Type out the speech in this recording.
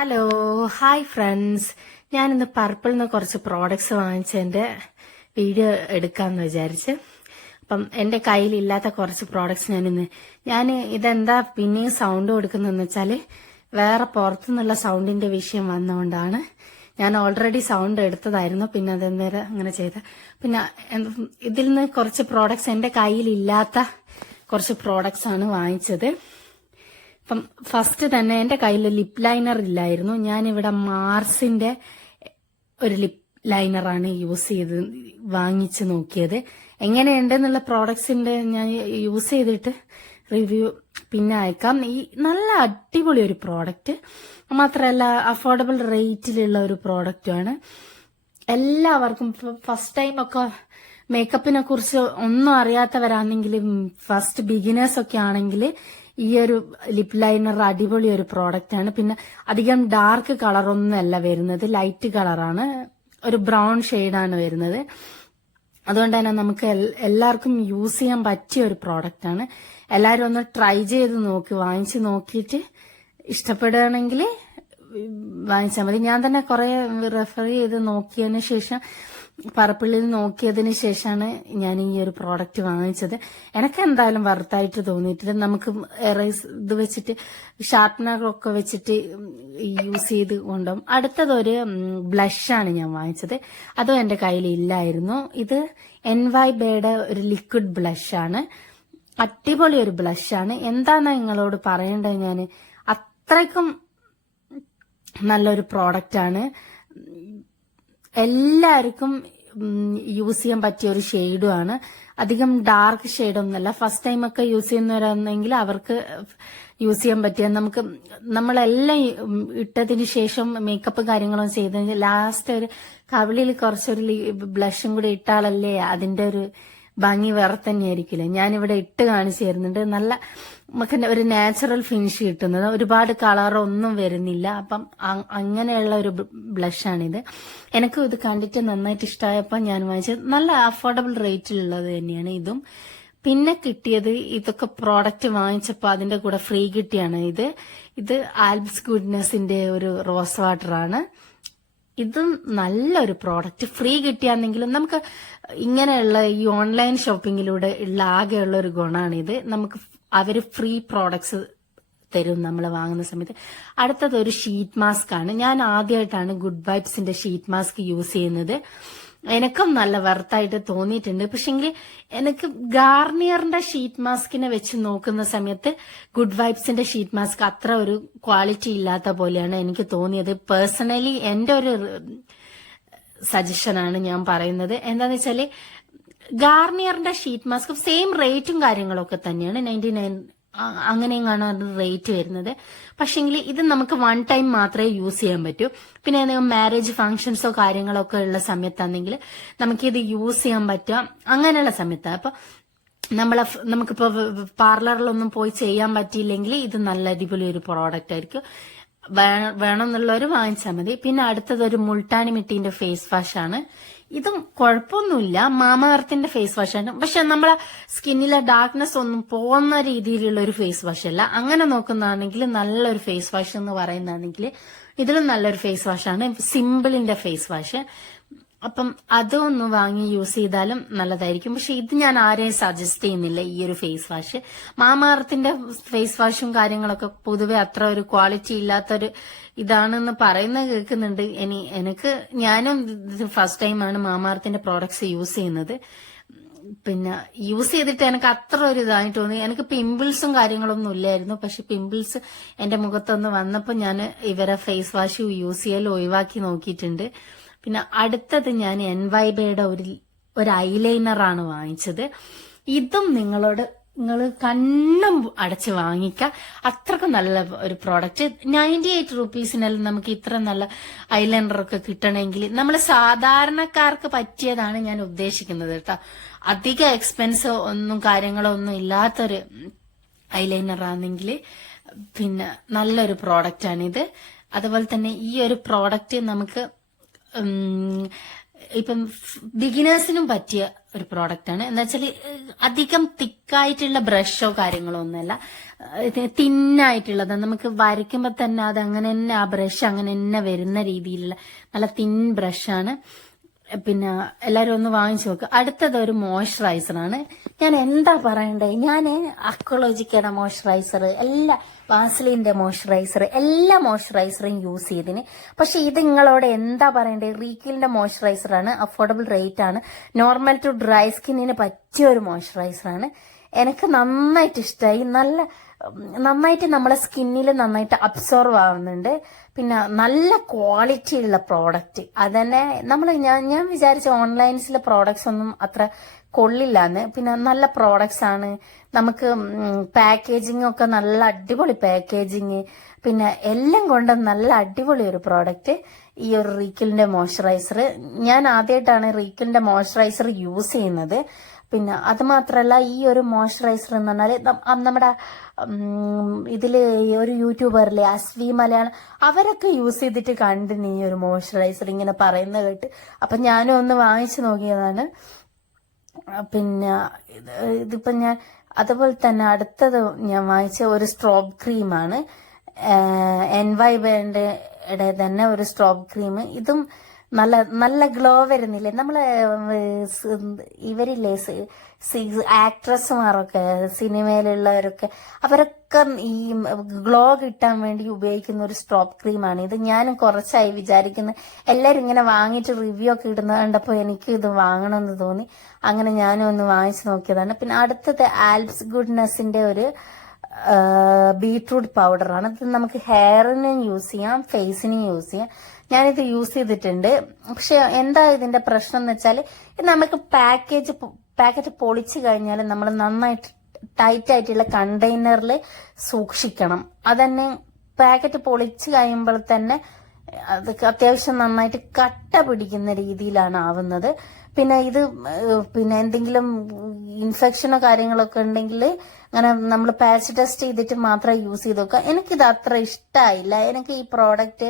Hello, hi friends. ഞാനിന്ന് പർപ്പിളിൽ നിന്ന് കുറച്ച് പ്രോഡക്ട്സ് വാങ്ങിച്ചതിന്റെ വീഡിയോ എടുക്കാമെന്ന് വിചാരിച്ച്. അപ്പം എന്റെ കയ്യിലില്ലാത്ത കുറച്ച് പ്രോഡക്ട്സ് ഞാൻ ഇതെന്താ പിന്നെയും സൗണ്ട് കൊടുക്കുന്നതെന്ന് വെച്ചാൽ വേറെ പുറത്തുനിന്നുള്ള സൗണ്ടിന്റെ വിഷയം വന്നുകൊണ്ടാണ്. ഞാൻ ഓൾറെഡി സൗണ്ട് എടുത്തതായിരുന്നു, പിന്നെ അതെന്തേരം അങ്ങനെ ചെയ്ത. പിന്നെ ഇതിൽ നിന്ന് കുറച്ച് പ്രോഡക്ട്സ് എന്റെ കയ്യിലില്ലാത്ത കുറച്ച് പ്രോഡക്ട്സ് ആണ് വാങ്ങിച്ചത്. അപ്പം ഫസ്റ്റ് തന്നെ എന്റെ കയ്യിൽ ലിപ് ലൈനർ ഇല്ലായിരുന്നു. ഞാനിവിടെ മാർസിന്റെ ഒരു ലിപ് ലൈനറാണ് വാങ്ങിച്ചു നോക്കിയത്. എങ്ങനെയുണ്ടെന്നുള്ള പ്രോഡക്ട്സിന്റെ ഞാൻ യൂസ് ചെയ്തിട്ട് റിവ്യൂ പിന്നെ അയക്കാം. ഈ നല്ല അടിപൊളി ഒരു പ്രോഡക്റ്റ്, മാത്രമല്ല അഫോർഡബിൾ റേറ്റിലുള്ള ഒരു പ്രോഡക്റ്റുമാണ്. എല്ലാവർക്കും ഫസ്റ്റ് ടൈം ഒക്കെ മേക്കപ്പിനെ കുറിച്ച് ഒന്നും അറിയാത്തവരാണെങ്കിലും ഫസ്റ്റ് ബിഗിനേഴ്സ് ഒക്കെ ആണെങ്കിൽ ഈ ഒരു ലിപ് ലൈനർ അടിപൊളി ഒരു പ്രോഡക്റ്റ് ആണ്. പിന്നെ അധികം ഡാർക്ക് കളറൊന്നും അല്ല വരുന്നത്, ലൈറ്റ് കളറാണ്, ഒരു ബ്രൗൺ ഷെയ്ഡാണ് വരുന്നത്. അതുകൊണ്ട് തന്നെ നമുക്ക് എല്ലാവർക്കും യൂസ് ചെയ്യാൻ പറ്റിയ ഒരു പ്രോഡക്റ്റ് ആണ്. എല്ലാവരും ഒന്ന് ട്രൈ ചെയ്ത് വാങ്ങിച്ച് നോക്കിയിട്ട് ഇഷ്ടപ്പെടുകയാണെങ്കിൽ വാങ്ങിച്ചാൽ മതി. ഞാൻ തന്നെ കുറെ റെഫർ ചെയ്ത് നോക്കിയതിന് ശേഷം പർപ്പിളിൽ നോക്കിയതിന് ശേഷമാണ് ഞാൻ ഈ ഒരു പ്രോഡക്റ്റ് വാങ്ങിച്ചത്. എനിക്ക് എന്തായാലും വർത്തായിട്ട് തോന്നിയിട്ടില്ല. നമുക്ക് ഇത് വെച്ചിട്ട് ഷാർപ്പനറൊക്കെ വെച്ചിട്ട് യൂസ് ചെയ്ത് കൊണ്ടുപോകും. അടുത്തതൊരു ബ്ലഷാണ് ഞാൻ വാങ്ങിച്ചത്. അതും എന്റെ കയ്യിൽ ഇല്ലായിരുന്നു. ഇത് NYBയുടെ ഒരു ലിക്വിഡ് ബ്ലഷാണ്. അടിപൊളി ഒരു ബ്ലഷാണ്. എന്താണ് നിങ്ങളോട് പറയേണ്ടത്, ഞാൻ അത്രയ്ക്കും നല്ലൊരു പ്രോഡക്റ്റ് ആണ്. എല്ലാവർക്കും യൂസ് ചെയ്യാൻ പറ്റിയ ഒരു ഷെയ്ഡും ആണ്. അധികം ഡാർക്ക് ഷെയ്ഡൊന്നുമല്ല. ഫസ്റ്റ് ടൈം ഒക്കെ യൂസ് ചെയ്യുന്നവരാണെങ്കിൽ അവർക്ക് യൂസ് ചെയ്യാൻ പറ്റിയ, നമ്മളെല്ലാം ഇട്ടതിന് ശേഷം മേക്കപ്പ് കാര്യങ്ങളും ചെയ്ത് ലാസ്റ്റ് ഒരു കവിളിൽ കുറച്ചൊരു ബ്ലഷും കൂടി ഇട്ടാലല്ലേ അതിന്റെ ഒരു ഭംഗി വേറെ തന്നെയായിരിക്കില്ലേ. ഞാനിവിടെ ഇട്ട് കാണിച്ചു തരുന്നുണ്ട്. നല്ല നമുക്ക് ഒരു നാച്ചുറൽ ഫിനിഷ് കിട്ടുന്നത്, ഒരുപാട് കളറൊന്നും വരുന്നില്ല. അപ്പം അങ്ങനെയുള്ള ഒരു ബ്ലഷാണിത്. എനിക്കും ഇത് കണ്ടിട്ട് നന്നായിട്ട് ഇഷ്ടമായപ്പോൾ ഞാൻ വാങ്ങിച്ചത്. നല്ല അഫോർഡബിൾ റേറ്റിലുള്ളത് തന്നെയാണ് ഇതും. പിന്നെ കിട്ടിയത് ഇതൊക്കെ പ്രോഡക്റ്റ് വാങ്ങിച്ചപ്പോൾ അതിന്റെ കൂടെ ഫ്രീ കിട്ടിയാണ് ഇത് ആൽബ്സ് ഗുഡ്നെസിന്റെ ഒരു റോസ് വാട്ടർ ആണ്. ഇതും നല്ലൊരു പ്രോഡക്റ്റ്. ഫ്രീ കിട്ടിയാണെങ്കിലും നമുക്ക് ഇങ്ങനെയുള്ള ഈ ഓൺലൈൻ ഷോപ്പിങ്ങിലൂടെ ഉള്ള ആകെയുള്ള ഒരു ഗുണമാണിത്. നമുക്ക് അവര് ഫ്രീ പ്രോഡക്ട്സ് തരും നമ്മൾ വാങ്ങുന്ന സമയത്ത്. അടുത്തത് ഒരു ഷീറ്റ് മാസ്ക് ആണ്. ഞാൻ ആദ്യമായിട്ടാണ് ഗുഡ് വൈബ്സിന്റെ ഷീറ്റ് മാസ്ക് യൂസ് ചെയ്യുന്നത്. എനിക്കും നല്ല വെർത്തായിട്ട് തോന്നിയിട്ടുണ്ട്. പക്ഷെങ്കിൽ എനിക്ക് ഗാർണിയറിന്റെ ഷീറ്റ് മാസ്കിനെ വെച്ച് നോക്കുന്ന സമയത്ത് ഗുഡ് വൈബ്സിന്റെ ഷീറ്റ് മാസ്ക് അത്ര ഒരു ക്വാളിറ്റി ഇല്ലാത്ത പോലെയാണ് എനിക്ക് തോന്നിയത്. പേഴ്സണലി എന്റെ ഒരു സജഷനാണ് ഞാൻ പറയുന്നത്. എന്താന്ന് വെച്ചാല് ഗാർണിയറിന്റെ ഷീറ്റ് മാസ്ക് സെയിം റേറ്റും കാര്യങ്ങളൊക്കെ തന്നെയാണ്, 99 അങ്ങനെയും കാണാൻ റേറ്റ് വരുന്നത്. പക്ഷെങ്കിൽ ഇത് നമുക്ക് വൺ ടൈം മാത്രമേ യൂസ് ചെയ്യാൻ പറ്റൂ. പിന്നെ എന്തെങ്കിലും മാരേജ് ഫംഗ്ഷൻസോ കാര്യങ്ങളൊക്കെ ഉള്ള സമയത്താണെങ്കിൽ നമുക്കിത് യൂസ് ചെയ്യാൻ പറ്റുക അങ്ങനെയുള്ള സമയത്താണ്. അപ്പൊ നമുക്കിപ്പോ പാർലറിലൊന്നും പോയി ചെയ്യാൻ പറ്റിയില്ലെങ്കിൽ ഇത് നല്ല അടിപൊളി ഒരു പ്രോഡക്റ്റ് ആയിരിക്കും. വേണമെന്നുള്ളവർ വാങ്ങിച്ചാൽ മതി. പിന്നെ അടുത്തത് ഒരു മുൾട്ടാനി മിട്ടിന്റെ ഫേസ് വാഷ് ആണ്. ഇതും കുഴപ്പമൊന്നുമില്ല, മാമഎർത്തിന്റെ ഫേസ് വാഷ് ആണ്. പക്ഷെ നമ്മളെ സ്കിന്നിലെ ഡാർക്ക്നെസ് ഒന്നും പോകുന്ന രീതിയിലുള്ള ഒരു ഫേസ് വാഷ് അല്ല. അങ്ങനെ നോക്കുന്നതാണെങ്കിൽ നല്ലൊരു ഫേസ് വാഷ് എന്ന് പറയുന്നതാണെങ്കിൽ ഇതിലും നല്ലൊരു ഫേസ് വാഷ് ആണ് സിമ്പിളിന്റെ ഫേസ് വാഷ്. അപ്പം അതൊന്ന് വാങ്ങി യൂസ് ചെയ്താലും നല്ലതായിരിക്കും. പക്ഷെ ഇത് ഞാൻ ആരെയും സജസ്റ്റ് ചെയ്യുന്നില്ല ഈ ഒരു ഫേസ് വാഷ്. മാമഎർത്തിന്റെ ഫേസ് വാഷും കാര്യങ്ങളൊക്കെ പൊതുവെ അത്ര ഒരു ക്വാളിറ്റി ഇല്ലാത്തൊരു ഇതാണെന്ന് പറയുന്നത് കേൾക്കുന്നുണ്ട്. ഞാനും ഫസ്റ്റ് ടൈമാണ് മാമഎർത്തിന്റെ പ്രോഡക്ട്സ് യൂസ് ചെയ്യുന്നത്. പിന്നെ യൂസ് ചെയ്തിട്ട് എനിക്ക് അത്ര ഒരു ഇതായിട്ട് തോന്നി. എനിക്ക് പിമ്പിൾസും കാര്യങ്ങളൊന്നും ഇല്ലായിരുന്നു. പക്ഷെ പിമ്പിൾസ് എന്റെ മുഖത്തൊന്ന് വന്നപ്പോൾ ഞാൻ ഇവരെ ഫേസ് വാഷ് യൂസ് ചെയ്യൽ ഒഴിവാക്കി നോക്കിയിട്ടുണ്ട്. പിന്നെ അടുത്തത് ഞാൻ NYBയുടെ ഒരു ഐലൈനറാണ് വാങ്ങിച്ചത്. ഇതും നിങ്ങൾ കണ്ണും അടച്ച് വാങ്ങിക്ക, അത്രക്കും നല്ല ഒരു പ്രോഡക്റ്റ്. 98 റുപ്പീസിനെല്ലാം നമുക്ക് ഇത്ര നല്ല ഐലൈനറൊക്കെ കിട്ടണമെങ്കിൽ നമ്മൾ സാധാരണക്കാർക്ക് പറ്റിയതാണ് ഞാൻ ഉദ്ദേശിക്കുന്നത് കേട്ടോ. അധികം എക്സ്പെൻസ് ഒന്നും കാര്യങ്ങളോ ഒന്നും ഇല്ലാത്തൊരു ഐലൈനർ ആണെങ്കിൽ പിന്നെ നല്ലൊരു പ്രോഡക്റ്റ് ആണിത്. അതുപോലെ തന്നെ ഈ ഒരു പ്രോഡക്റ്റ് നമുക്ക് ഇപ്പം ബിഗിനേഴ്സിനും പറ്റിയ ഒരു പ്രോഡക്റ്റ് ആണ്. എന്താ വെച്ചാൽ അധികം തിക്കായിട്ടുള്ള ബ്രഷോ കാര്യങ്ങളോ ഒന്നുമല്ല, തിന്നായിട്ടുള്ളത്. നമുക്ക് വരയ്ക്കുമ്പോ തന്നെ അത് അങ്ങനെ തന്നെ ആ ബ്രഷ് അങ്ങനെ തന്നെ വരുന്ന രീതിയിലുള്ള നല്ല തിൻ ബ്രഷാണ്. പിന്നെ എല്ലാരും ഒന്ന് വാങ്ങിച്ചു നോക്കുക. അടുത്തത് ഒരു മോയ്സ്ചറൈസർ ആണ്. ഞാൻ എന്താ പറയണ്ടേ, ഞാൻ അക്വലോജിക്കയുടെ മോയ്സ്ചറൈസർ, എല്ലാ വാസലിന്റെ മോയ്സ്ചറൈസർ, എല്ലാ മോയ്സ്ചറൈസറും യൂസ് ചെയ്തിന്. പക്ഷെ ഇത് നിങ്ങളോട് എന്താ പറയണ്ടേ, റീക്കിലിന്റെ മോയ്സ്ചറൈസർ ആണ്. അഫോർഡബിൾ റേറ്റ് ആണ്. നോർമൽ ടു ഡ്രൈ സ്കിന്നിന് പറ്റിയ ഒരു മോയ്സ്ചറൈസർ ആണ്. എനിക്ക് നന്നായിട്ട് ഇഷ്ടമായി. നന്നായിട്ട് നമ്മളെ സ്കിന്നിൽ നന്നായിട്ട് അബ്സോർവ് ആവുന്നുണ്ട്. പിന്നെ നല്ല ക്വാളിറ്റി ഉള്ള പ്രോഡക്റ്റ്. അതന്നെ ഞാൻ വിചാരിച്ച ഓൺലൈൻസിലെ പ്രോഡക്ട്സ് ഒന്നും അത്ര കൊള്ളില്ലാന്ന്. പിന്നെ നല്ല പ്രോഡക്ട്സ് ആണ്. നമുക്ക് പാക്കേജിംഗ് ഒക്കെ നല്ല അടിപൊളി പാക്കേജിങ്, പിന്നെ എല്ലാം കൊണ്ട് നല്ല അടിപൊളി ഒരു പ്രോഡക്റ്റ് ഈ ഒരു റീക്കിലിന്റെ മോയ്സ്ചറൈസർ. ഞാൻ ആദ്യമായിട്ടാണ് റീക്കിലിന്റെ മോയ്സ്ചറൈസർ യൂസ് ചെയ്യുന്നത്. പിന്നെ അത് മാത്രല്ല, ഈ ഒരു മോയ്സ്ചറൈസർ എന്ന് പറഞ്ഞാല് നമ്മുടെ ഇതില് ഒരു യൂട്യൂബറിലെ അസ്വി മലയാളം അവരൊക്കെ യൂസ് ചെയ്തിട്ട് കണ്ടിന് ഈ ഒരു മോയ്സ്ചറൈസർ ഇങ്ങനെ പറയുന്നത് കേട്ട്. അപ്പൊ ഞാനും ഒന്ന് വാങ്ങിച്ചു നോക്കിയതാണ്. പിന്നെ ഇതിപ്പോ ഞാൻ അതുപോലെ തന്നെ അടുത്തത് ഞാൻ വാങ്ങിച്ച ഒരു സ്ട്രോബ് ക്രീമാണ്. NY ബ്രാൻഡിന്റെ തന്നെ ഒരു സ്ട്രോബ് ക്രീം. ഇതും നല്ല നല്ല ഗ്ലോ വരുന്നില്ലേ. നമ്മള് ഇവരില്ലേ ആക്ട്രസ്മാരൊക്കെ, സിനിമയിലുള്ളവരൊക്കെ, അവരൊക്കെ ഈ ഗ്ലോ കിട്ടാൻ വേണ്ടി ഉപയോഗിക്കുന്ന ഒരു സ്ട്രോബ് ക്രീമാണ് ഇത്. ഞാനും കുറച്ചായി വിചാരിക്കുന്നു. എല്ലാരും ഇങ്ങനെ വാങ്ങിയിട്ട് റിവ്യൂ ഒക്കെ ഇടുന്നത് കണ്ടപ്പോ എനിക്ക് ഇത് വാങ്ങണമെന്ന് തോന്നി. അങ്ങനെ ഞാനും ഒന്ന് വാങ്ങിച്ചു നോക്കിയതാണ്. പിന്നെ അടുത്തത് ആൽപ്സ് ഗുഡ്നെസിന്റെ ഒരു ബീട്രൂട്ട് പൗഡറാണ്. ഇത് നമുക്ക് ഹെയറിനും യൂസ് ചെയ്യാം, ഫേസിനും യൂസ് ചെയ്യാം. ഞാനിത് യൂസ് ചെയ്തിട്ടുണ്ട്. പക്ഷെ എന്താ ഇതിന്റെ പ്രശ്നം എന്ന് വെച്ചാൽ, നമുക്ക് പാക്കറ്റ് പൊളിച്ചു കഴിഞ്ഞാൽ നമ്മൾ നന്നായിട്ട് ടൈറ്റ് ആയിട്ടുള്ള കണ്ടെയ്നറിൽ സൂക്ഷിക്കണം. അതന്നെ പാക്കറ്റ് പൊളിച്ചു കഴിയുമ്പോൾ തന്നെ അത് അത്യാവശ്യം നന്നായിട്ട് കട്ട പിടിക്കുന്ന രീതിയിലാണ് ആവുന്നത്. പിന്നെ ഇത് പിന്നെ എന്തെങ്കിലും ഇൻഫെക്ഷനോ കാര്യങ്ങളൊക്കെ ഉണ്ടെങ്കിൽ അങ്ങനെ നമ്മൾ പാച്ച് ടെസ്റ്റ് ചെയ്തിട്ട് മാത്രം യൂസ് ചെയ്ത് നോക്കുക. എനിക്കിത് അത്ര ഇഷ്ടമായില്ല. എനിക്ക് ഈ പ്രോഡക്റ്റ്